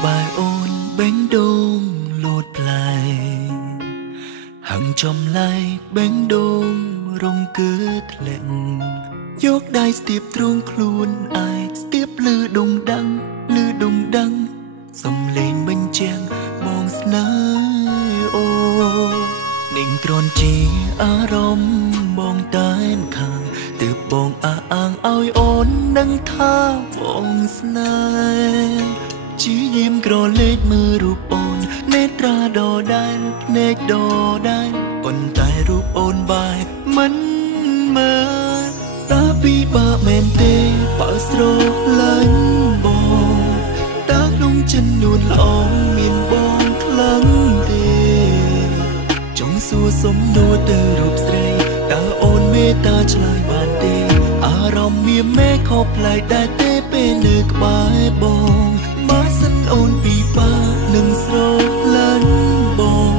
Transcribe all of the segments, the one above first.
ក្បែរអូនបេងដូងលោតផ្លែហាំងចំឡាយបេងដូងរងគឺធ្លាក់យកដៃស្ទាបទ្រូងខ្លួនឯងស្ទាបលឺដងដឹងលឺដងដឹងសំលេងបញ្ជាក់បងស្នេហ៍អូនឹងគ្រាន់ជាអារម្មណ៍បងតែនខាងទើបបងអះអាងឲ្យអូននឹងថាបងស្នេហ៍ជាយាមក្រឡេកមើលរូបអូននេត្រាដដែលភ្នែកដដែលប៉ុន្តែរូបអូនបែបមិនមើលតើពីបាក់មែនទេបើស្រឡាញ់បងតើក្នុងចិននួនល្អមានបងខ្លាំងទេចង់សួរសំណួរទៅរូបស្រីតើអូនមេត្តាឆ្លើយបានទេអារម្មណ៍មានមេខុសប្លែកដែរទេពេលនៅក្បែរបងបើសិនអូនពីបានឹងស្រឡាញ់បង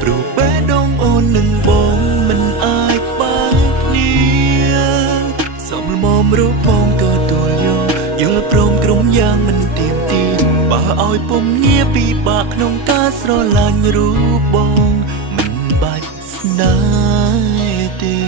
ព្រោះបេះដូងអូននឹងបងមិនអាចបែកគ្នាសំលមរូបបងទទួលយកយល់ព្រមក្រុមយ៉ាងមិនទៀមទីបើឲ្យពុំងារពីបាក្នុងការស្រឡាញ់រូបបងមិនបាច់ស្នេហ៍ទេ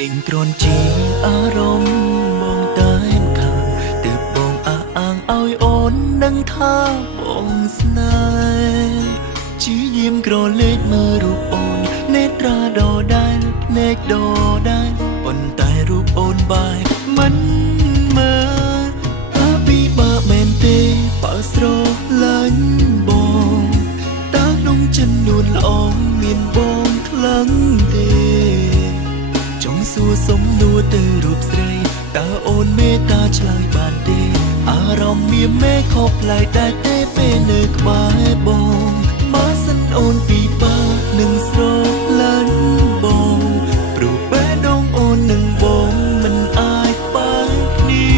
នឹងគ្រាន់ជាអារម្មណ៍បងតែនខាងទើបបងអះអាងឲ្យអូននឹងថាបងស្នេហ៍ជាយាមក្រឡេកមើលរូបអូននេត្រាដដែលភ្នែកដដែលប៉ុន្តែរូបអូនបែបមិនមើលតើពីបាក់មែនទេបើស្រឡាញ់បងតើក្នុងចិននួនល្អមានបងខ្លាំងទេចង់សួរសំណួរទៅរូបស្រីតើអូនមេត្តាឆ្លើយបានទេអារម្មណ៍មានមេខុសប្លែកដែរទេពេលនៅក្បែរបងបើសិនអូនពីបានឹងស្រឡាញ់បងព្រោះបេះដូងអូននឹងបងមិនអាចបែកគ្នា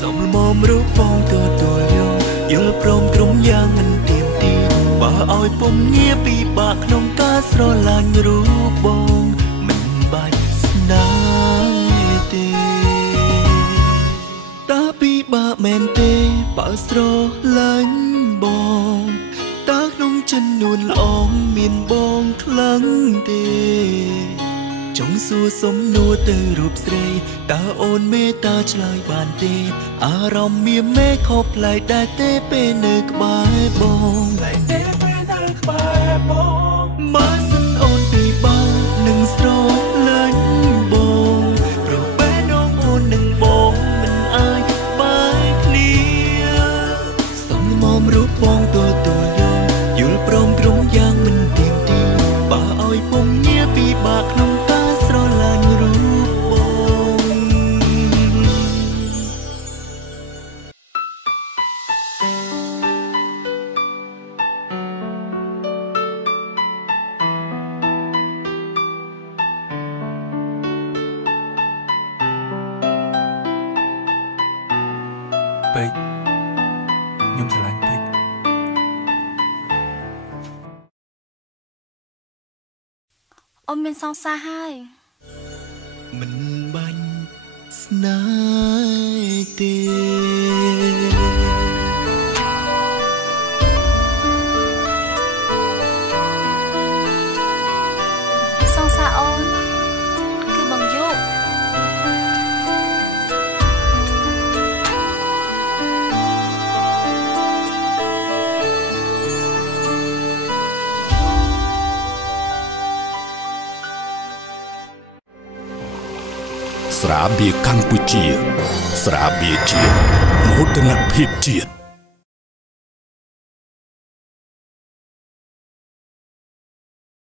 សំលមរូបបងទទួលយកយល់ព្រមក្រុមយ៉ាងមិនទៀមទីបើឲ្យពុំងារពីបាក្នុងការស្រឡាញ់រូបបងបាច់ស្នេហ៍ទេតើពីបាក់មែនទេបើស្រឡាញ់បងតើក្នុងចិននួនល្អមានបងខ្លាំងទេចង់សួរសំណួរទៅរូបស្រីតើអូនមេត្តាឆ្លើយបានទេអារម្មណ៍មានមេខុសប្លែកដែរទេពេលនៅក្បែរបងប្លែកទេពេលនៅក្បែរបងបើសិនអូនពីបានឹងស្រឡាញ់បងព្រោះបេះដូងអូននឹងបងមិនអាចបែកគ្នាសំលមរូបបងទទួលយកយល់ព្រមក្រុមយ៉ាងមិនទៀមទីបើឲ្យពុំងារពីបាក្នុងការស្រឡាញ់រូបបងពេកខ្ញុំស្រឡាញ់ពេកអូនមានសង្សារហើយមិនបាញ់ស្នេហ៍ទេសង្សារអូនគឺបងយុស្រាបៀរកម្ពុជាស្រាបៀរជាតិមោទនភាពជាតិ